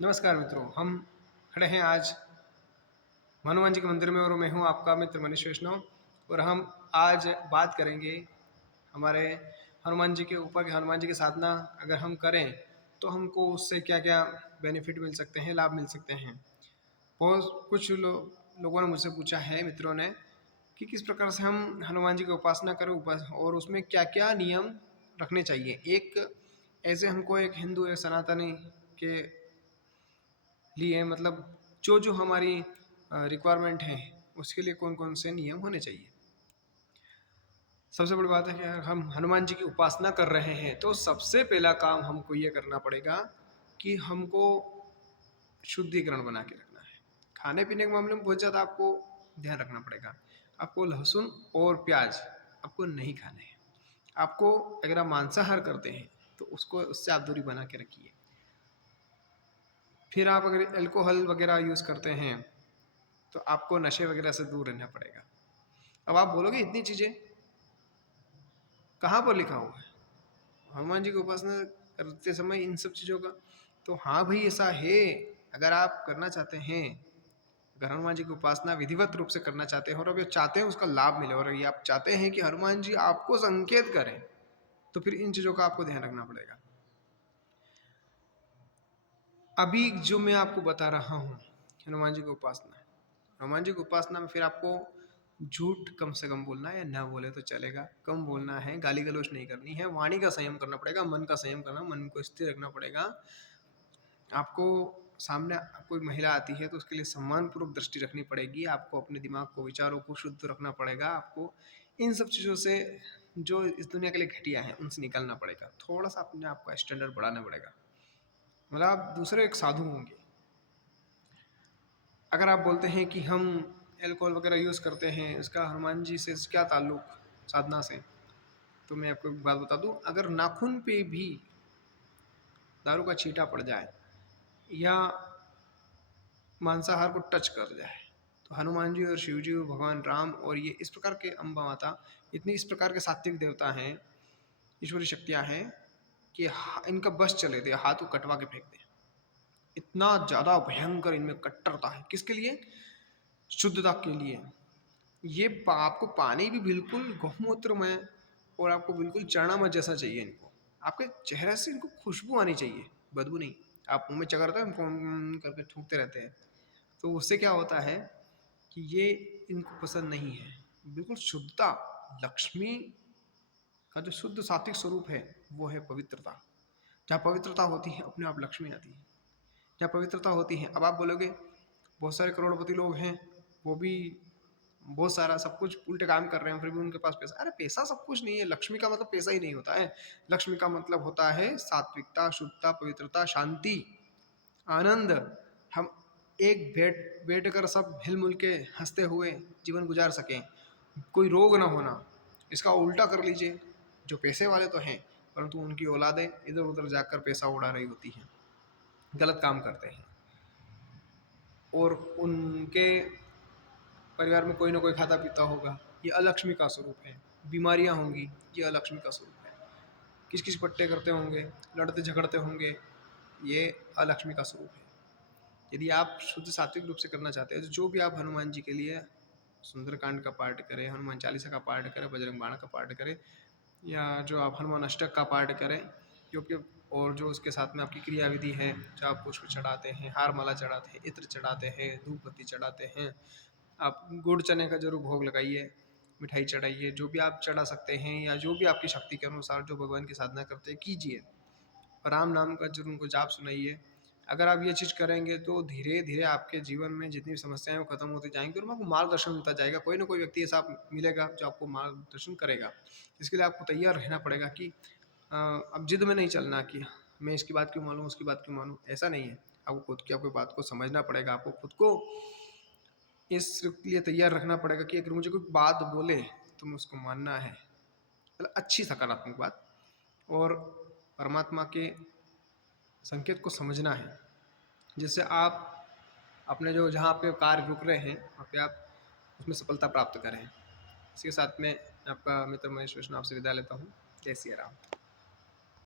नमस्कार मित्रों, हम खड़े हैं आज हनुमान जी के मंदिर में और मैं हूं आपका मित्र मनीष वैष्णव। और हम आज बात करेंगे हमारे हनुमान जी के ऊपर। हनुमान जी की साधना अगर हम करें तो हमको उससे क्या क्या बेनिफिट मिल सकते हैं, लाभ मिल सकते हैं। बहुत कुछ लोगों ने मुझसे पूछा है, मित्रों ने, कि किस प्रकार से हम हनुमान जी की उपासना करें और उसमें क्या क्या नियम रखने चाहिए। एक ऐसे हमको एक हिंदू, एक सनातनी के लिए मतलब जो जो हमारी रिक्वायरमेंट है उसके लिए कौन कौन से नियम होने चाहिए। सबसे बड़ी बात है कि अगर हम हनुमान जी की उपासना कर रहे हैं तो सबसे पहला काम हमको ये करना पड़ेगा कि हमको शुद्धिकरण बना के रखना है। खाने पीने के मामले में बहुत ज़्यादा आपको ध्यान रखना पड़ेगा। आपको लहसुन और प्याज आपको नहीं खाने हैं। आपको अगर आप मांसाहार करते हैं तो उससे आप दूरी बना के रखिए। फिर आप अगर अल्कोहल वगैरह यूज़ करते हैं तो आपको नशे वगैरह से दूर रहना पड़ेगा। अब आप बोलोगे इतनी चीज़ें कहाँ पर लिखा हुआ है हनुमान जी की उपासना करते समय इन सब चीज़ों का? तो हाँ भाई, ऐसा है। अगर आप करना चाहते हैं, अगर हनुमान जी की उपासना विधिवत रूप से करना चाहते हैं और अब ये चाहते हैं उसका लाभ मिले और ये आप चाहते हैं कि हनुमान जी आपको संकेत करें, तो फिर इन चीज़ों का आपको ध्यान रखना पड़ेगा। अभी जो मैं आपको बता रहा हूँ हनुमान जी की उपासना, हनुमान जी की उपासना में फिर आपको झूठ कम से कम बोलना है, या ना बोले तो चलेगा, कम बोलना है, गाली गलौज नहीं करनी है, वाणी का संयम करना पड़ेगा, मन का संयम करना, मन को स्थिर रखना पड़ेगा। आपको सामने कोई महिला आती है तो उसके लिए सम्मानपूर्वक दृष्टि रखनी पड़ेगी। आपको अपने दिमाग को, विचारों को शुद्ध रखना पड़ेगा। आपको इन सब चीज़ों से, जो इस दुनिया के लिए घटिया है, उनसे निकलना पड़ेगा। थोड़ा सा अपने आप का स्टैंडर्ड बढ़ाना पड़ेगा। मतलब आप दूसरे एक साधु होंगे। अगर आप बोलते हैं कि हम एल्कोहल वगैरह यूज़ करते हैं, इसका हनुमान जी से क्या ताल्लुक साधना से, तो मैं आपको एक बात बता दूं, अगर नाखून पे भी दारू का छींटा पड़ जाए या मांसाहार को टच कर जाए तो हनुमान जी और शिव जी और भगवान राम और ये इस प्रकार के अम्बा माता, इतनी इस प्रकार के सात्विक देवता हैं, ईश्वरी शक्तियाँ हैं कि इनका बस चले दे, हाथ को कटवा के फेंक दे। इतना ज़्यादा भयंकर इनमें कट्टरता है। किसके लिए? शुद्धता के लिए। ये आपको पानी भी बिल्कुल गौमूत्र में और आपको बिल्कुल चरणामृत जैसा चाहिए इनको। आपके चेहरे से इनको खुशबू आनी चाहिए, बदबू नहीं। आप मुंह में चगरते हैं, करके थूकते रहते हैं, तो उससे क्या होता है कि ये इनको पसंद नहीं है। बिल्कुल शुद्धता, लक्ष्मी का जो शुद्ध सात्विक स्वरूप है वो है पवित्रता। जहाँ पवित्रता होती है अपने आप लक्ष्मी आती है। जहाँ पवित्रता होती है, अब आप बोलोगे बहुत सारे करोड़पति लोग हैं, वो भी बहुत सारा सब कुछ उल्टे काम कर रहे हैं, फिर भी उनके पास पैसा। अरे पैसा सब कुछ नहीं है। लक्ष्मी का मतलब पैसा ही नहीं होता है। लक्ष्मी का मतलब होता है सात्विकता, शुद्धता, पवित्रता, शांति, आनंद। हम एक बैठ कर सब हिलमिल के हंसते हुए जीवन गुजार सकें, कोई रोग ना होना। इसका उल्टा कर लीजिए, जो पैसे वाले तो हैं परंतु उनकी औलादें इधर उधर जाकर पैसा उड़ा रही होती हैं, गलत काम करते हैं, और उनके परिवार में कोई ना कोई खाता पीता होगा, ये अलक्ष्मी का स्वरूप है। बीमारियां होंगी, ये अलक्ष्मी का स्वरूप है। किस किस पट्टे करते होंगे, लड़ते झगड़ते होंगे, ये अलक्ष्मी का स्वरूप है। यदि आप शुद्ध सात्विक रूप से करना चाहते हैं तो जो भी आप हनुमान जी के लिए सुंदरकांड का पाठ करें, हनुमान चालीसा का पाठ करें, बजरंग बाण का पाठ करें, या जो आप हनुमान अष्टक का पाठ करें, क्योंकि और जो उसके साथ में आपकी क्रिया विधि है, जो आप पुष्प चढ़ाते हैं, हार माला चढ़ाते हैं, इत्र चढ़ाते हैं, धूप बत्ती चढ़ाते हैं, आप गुड़ चने का जरूर भोग लगाइए, मिठाई चढ़ाइए, जो भी आप चढ़ा सकते हैं, या जो भी आपकी शक्ति के अनुसार जो भगवान की साधना करते हैं कीजिए। और राम नाम का जरूर उनको जाप सुनाइए। अगर आप ये चीज़ करेंगे तो धीरे धीरे आपके जीवन में जितनी भी समस्याएं वो खत्म होती जाएंगी और आपको मार्गदर्शन मिलता जाएगा। कोई ना कोई व्यक्ति ऐसा मिलेगा जो आपको मार्गदर्शन करेगा। इसके लिए आपको तैयार रहना पड़ेगा कि अब जिद में नहीं चलना कि मैं इसकी बात क्यों मानूँ, उसकी बात क्यों मानूँ। ऐसा नहीं है। आपको खुद की आपकी बात को समझना पड़ेगा। आपको खुद को इसलिए तैयार रखना पड़ेगा कि अगर मुझे कोई बात बोले तो मैं उसको मानना है, मतलब अच्छी सकारात्मक बात, और परमात्मा के संकेत को समझना है, जिससे आप अपने जो जहाँ पे कार्य रुक रहे हैं वहाँ पे आप उसमें सफलता प्राप्त करें। इसके साथ में आपका मित्र महेश वैष्णव आपसे विदा लेता हूँ। जय सिया राम।